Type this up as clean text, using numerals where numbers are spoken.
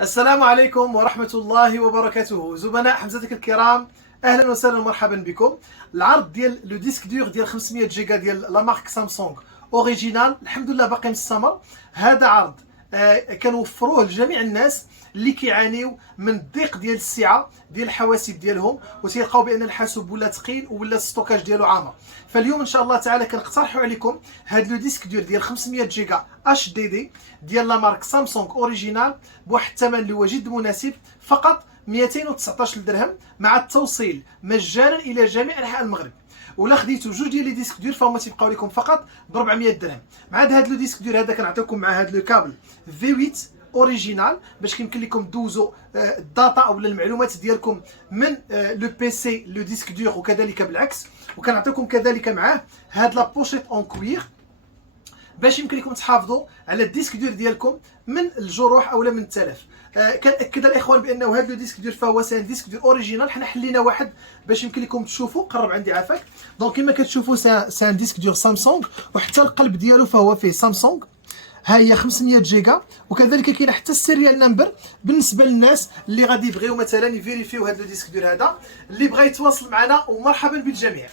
السلام عليكم ورحمة الله وبركاته. زملاء حمزتك الكرام، اهلا وسهلا ومرحبا بكم. العرض ديال لو ديسك دور ديال 500 جيجا ديال لا مارك سامسونج اوريجينال الحمد لله باقي مستمر. هذا عرض كنوفروه لجميع الناس اللي كيعانيو من الضيق ديال السعه ديال الحواسيب ديالهم وتيلقاو بان الحاسوب ولا ثقيل ولا الستوكاج ديالو عامر. فاليوم ان شاء الله تعالى كنقترحوا عليكم هذا لو ديسك ديال 500 جيجا اتش دي دي ديال لا مارك سامسونج اوريجينال بواحد الثمن اللي هو جد مناسب، فقط 219 درهم مع التوصيل مجانا الى جميع انحاء المغرب. ولا خديتو جوج ديال لي ديسك دور فهما تيبقاو لكم فقط ب 400 درهم. مع هذا لو ديسك دور هذا كنعطيكم مع هذا لو كابل في 8 اوريجينال باش كيمكن لكم دوزوا الداتا او المعلومات ديالكم من لو بي سي لو ديسك دور وكذلك بالعكس. وكنعطيكم كذلك معاه هاد لا بوشيت اون كوير باش يمكن لكم تحافظوا على الديسك دور ديالكم من الجروح اولا من التلف. كنأكد الاخوان بانه هذا لو ديسك دور فهو سان ديسك دور اوريجينال. حنا حلينا واحد باش يمكن لكم تشوفوا، قرب عندي عافاك. دونك كما كتشوفوا سان ديسك دور سامسونج، وحتى القلب ديالو فهو فيه سامسونج. ها هي 500 جيجا، وكذلك كاين حتى السيريال نمبر بالنسبه للناس اللي غادي يبغيو مثلا يفيريفيو هذا لو ديسك دور هذا، اللي بغى يتواصل معنا ومرحبا بالجميع.